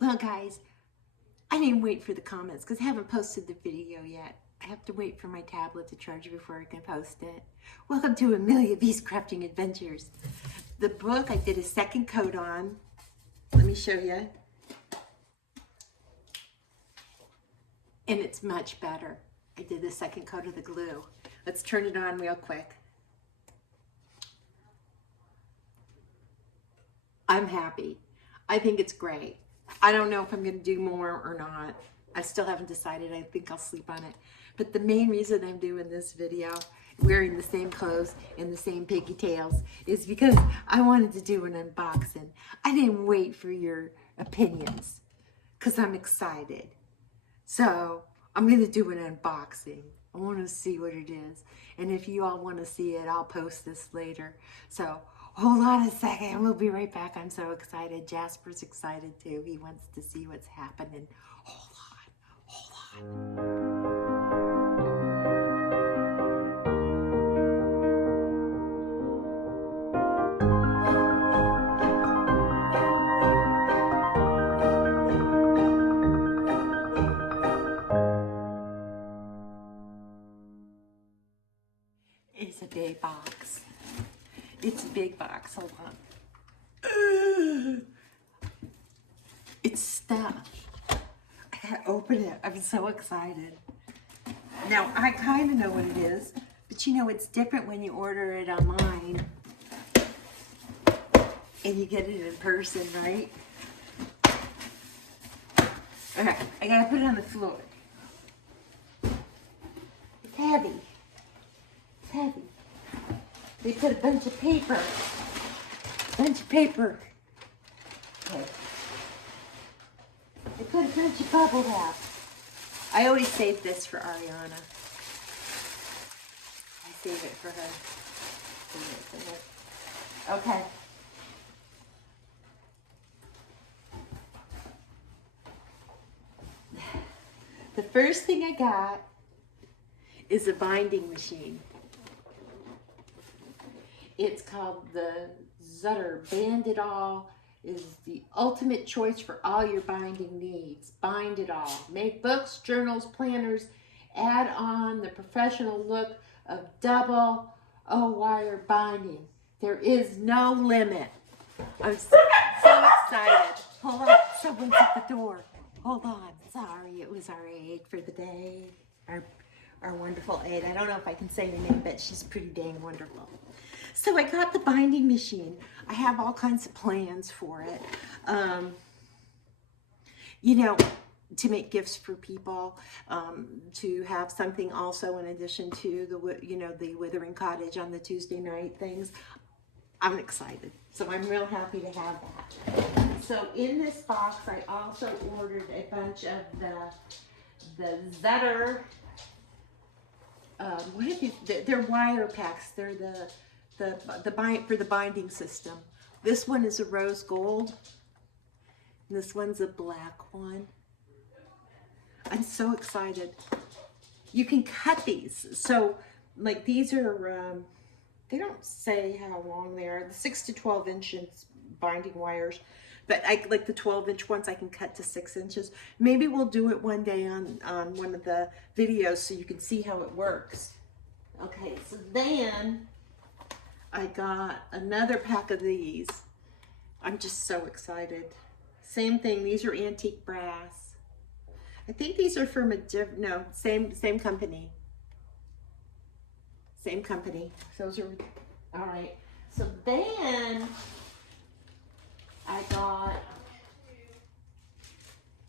Well, guys, I didn't wait for the comments because I haven't posted the video yet. I have to wait for my tablet to charge before I can post it. Welcome to Amelia B's Crafting Adventures. The book I did a second coat on. Let me show you. And it's much better. I did the second coat of the glue. Let's turn it on real quick. I'm happy. I think it's great. I don't know if I'm going to do more or not. I still haven't decided. I think I'll sleep on it. But the main reason I'm doing this video, wearing the same clothes and the same pigtails, is because I wanted to do an unboxing. I didn't wait for your opinions because I'm excited. So I'm going to do an unboxing. I want to see what it is. And if you all want to see it, I'll post this later. So hold on a second. We'll be right back. I'm so excited. Jasper's excited too. He wants to see what's happening. Hold on. Hold on. It's a big box. It's a big box. Hold on. It's stuff. I gotta open it. I'm so excited. Now, I kind of know what it is, but you know, it's different when you order it online and you get it in person, right? Okay, I gotta put it on the floor. It's heavy. It's heavy. They put a bunch of paper. Okay. They put a bunch of bubble wrap. I always save this for Ariana. I save it for her. Okay. The first thing I got is a binding machine. It's called the Zutter Band It All. Is the ultimate choice for all your binding needs. Bind it all. Make books, journals, planners. Add on the professional look of double O-wire binding. There is no limit. I'm so excited. Hold on, someone's at the door. Hold on. Sorry, it was our aide for the day. Our wonderful aide. I don't know if I can say her name, but she's pretty dang wonderful. So I got the binding machine. I have all kinds of plans for it. You know, to make gifts for people, to have something also in addition to the Withering Cottage on the Tuesday night things. I'm excited. So I'm real happy to have that. So in this box, I also ordered a bunch of the Zutter, what are these? They're wire packs. They're for the binding system. This one is a rose gold. And this one's a black one. I'm so excited. You can cut these. So like these are, they don't say how long they are. The 6 to 12 inches binding wires. But I like the 12-inch ones I can cut to 6 inches. Maybe we'll do it one day on one of the videos so you can see how it works. Okay, so then I got another pack of these. I'm just so excited. Same thing, these are antique brass. I think these are from same company. Same company. Those are, all right. So then I got,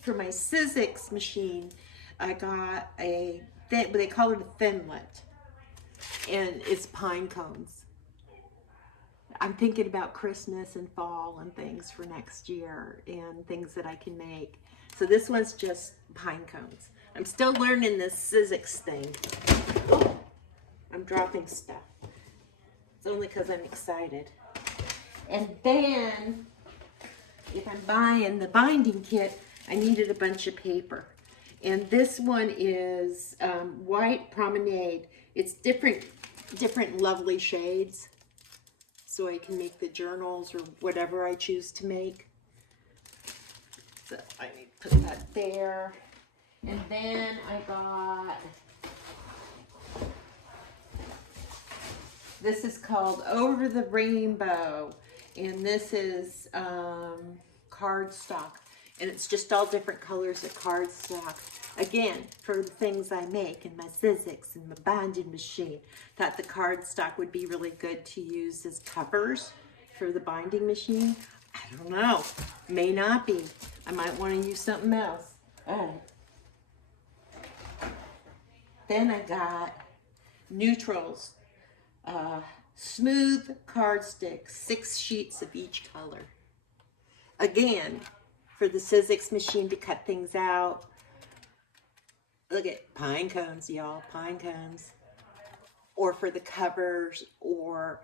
for my Sizzix machine, I got they call it a thinlet. And it's pine cones. I'm thinking about Christmas and fall and things for next year and things that I can make. So this one's just pine cones. I'm still learning this Sizzix thing. Oh, I'm dropping stuff. It's only because I'm excited. And then, if I'm buying the binding kit, I needed a bunch of paper. And this one is White Promenade. It's different lovely shades. So I can make the journals or whatever I choose to make. So I need to put that there. And then I got, this is called Over the Rainbow. And this is cardstock. And it's just all different colors of cardstock. Again, for the things I make in my Sizzix and my binding machine. Thought the cardstock would be really good to use as covers for the binding machine. I don't know. May not be. I might want to use something else. All right. Then I got neutrals. Smooth card sticks. 6 sheets of each color. Again, for the Sizzix machine to cut things out. Look at pine cones, y'all, pine cones. Or for the covers, or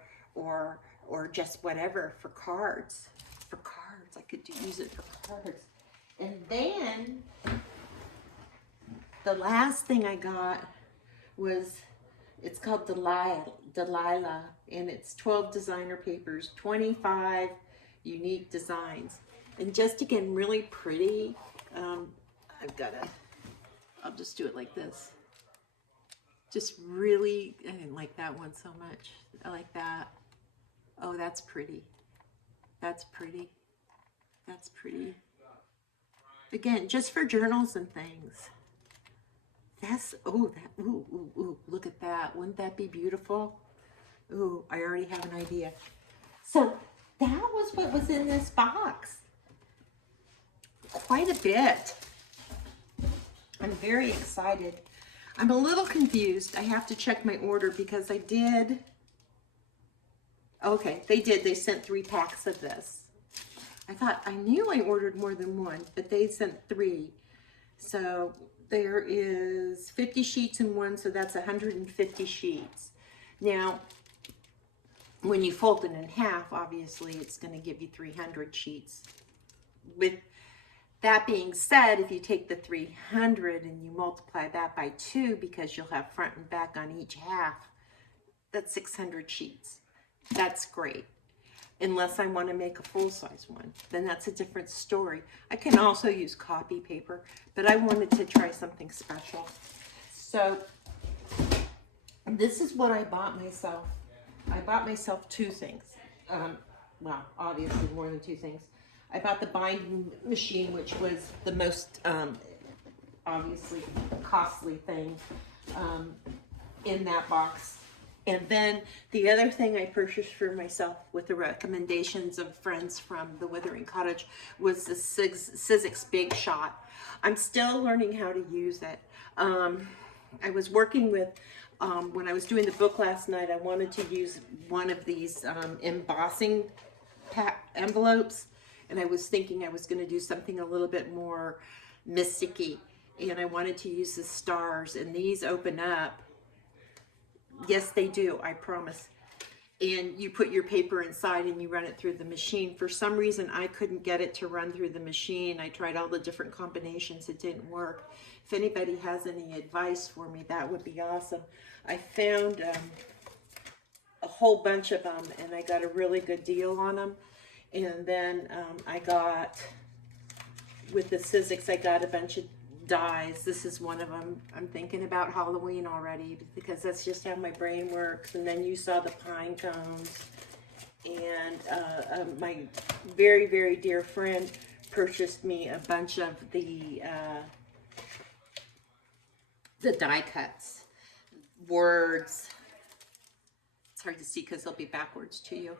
just whatever for cards. For cards, I could use it for cards. And then the last thing I got was, it's called Delilah, and it's 12 designer papers, 25 unique designs, and just again really pretty. I'll just do it like this. Just really, I didn't like that one so much. I like that. Oh, that's pretty. That's pretty. That's pretty. Again, just for journals and things. That's, oh, that, ooh, look at that. Wouldn't that be beautiful? Ooh, I already have an idea. So that was what was in this box. Quite a bit. I'm very excited. I'm a little confused. I have to check my order because I did. Okay, they did. They sent 3 packs of this. I knew I ordered more than one, but they sent 3. So there is 50 sheets in one, so that's 150 sheets. Now, when you fold it in half, obviously it's going to give you 300 sheets. With that being said, if you take the 300 and you multiply that by 2, because you'll have front and back on each half, that's 600 sheets. That's great. Unless I want to make a full-size one, then that's a different story. I can also use copy paper, but I wanted to try something special. So this is what I bought myself. I bought myself 2 things. Well, obviously more than 2 things. I bought the binding machine, which was the most obviously costly thing in that box. And then the other thing I purchased for myself with the recommendations of friends from the Withering Cottage was the Sizzix Big Shot. I'm still learning how to use it. I was working with, when I was doing the book last night, I wanted to use one of these embossing envelopes. And I was thinking I was going to do something a little bit more mysticy. And I wanted to use the stars. And these open up. Yes, they do, I promise. And you put your paper inside and you run it through the machine. For some reason, I couldn't get it to run through the machine. I tried all the different combinations. It didn't work. If anybody has any advice for me, that would be awesome. I found a whole bunch of them, and I got a really good deal on them. And then I got, with the Sizzix, I got a bunch of dies. This is one of them. I'm thinking about Halloween already because that's just how my brain works. And then you saw the pine cones. And my very, very dear friend purchased me a bunch of the die cuts. Words. It's hard to see because they'll be backwards to you.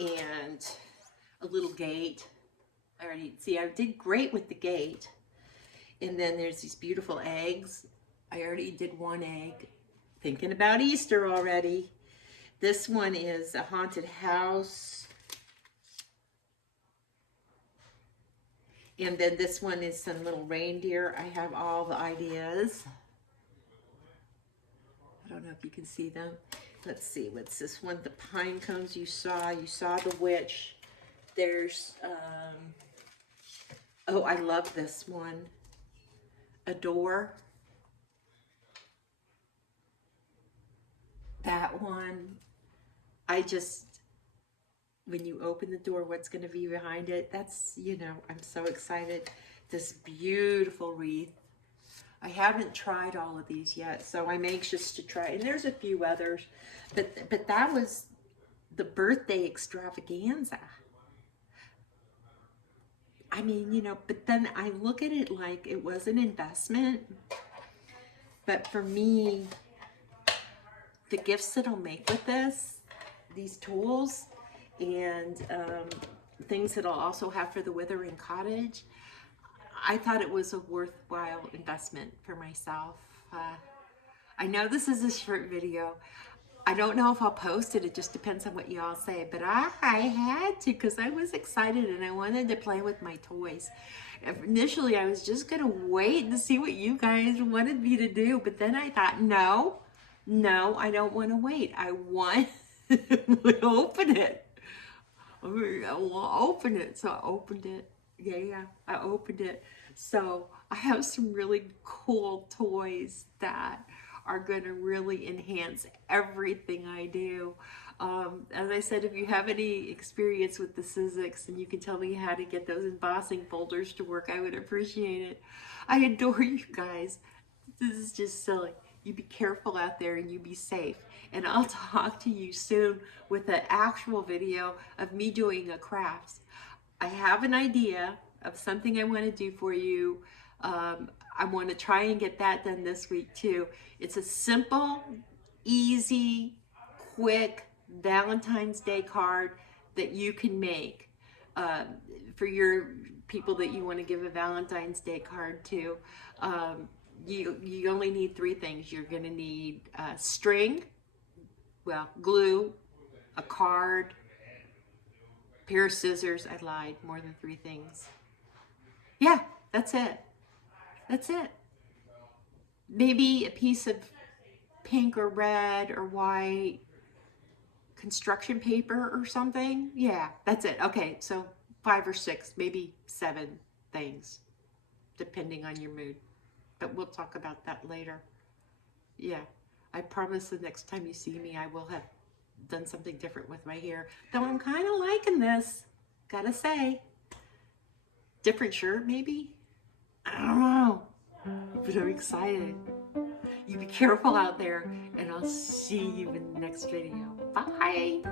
And a little gate. I did great with the gate. And then there's these beautiful eggs. I already did 1 egg. Thinking about Easter already. This one is a haunted house. And then this one is some little reindeer. I have all the ideas. I don't know if you can see them. Let's see, what's this one? The pine cones you saw. You saw the witch. There's, oh, I love this one. A door. That one. when you open the door, what's going to be behind it. That's, you know, I'm so excited. This beautiful wreath. I haven't tried all of these yet, so I'm anxious to try. And there's a few others, but that was the Birthday Extravaganza. I mean, you know, but then I look at it like it was an investment. But for me, the gifts that I'll make with this, these tools, and things that I'll also have for the Withering Cottage, I thought it was a worthwhile investment for myself. I know this is a short video. I don't know if I'll post it. It just depends on what you all say. But I had to, because I was excited and I wanted to play with my toys. Initially, I was just going to wait and see what you guys wanted me to do. But then I thought, no, I don't want to wait. I want to open it. I want to open it. So I opened it. Yeah, I opened it. So I have some really cool toys that are going to really enhance everything I do. As I said, if you have any experience with the Sizzix and you can tell me how to get those embossing folders to work, I would appreciate it. I adore you guys. This is just silly. You be careful out there and you be safe. And I'll talk to you soon with an actual video of me doing a crafts. I have an idea of something I want to do for you. I want to try and get that done this week too. It's a simple, easy, quick Valentine's Day card that you can make for your people that you want to give a Valentine's Day card to. You only need 3 things. You're going to need string, well, glue, a card, pair of scissors. I lied, more than 3 things. Yeah, that's it. That's it. Maybe a piece of pink or red or white construction paper or something. Yeah, that's it. Okay, so 5 or 6, maybe 7 things, depending on your mood. But we'll talk about that later. Yeah, I promise the next time you see me, I will have done something different with my hair. Though I'm kind of liking this, gotta say. Different shirt, maybe? I don't know, but I'm excited. You be careful out there, and I'll see you in the next video. Bye.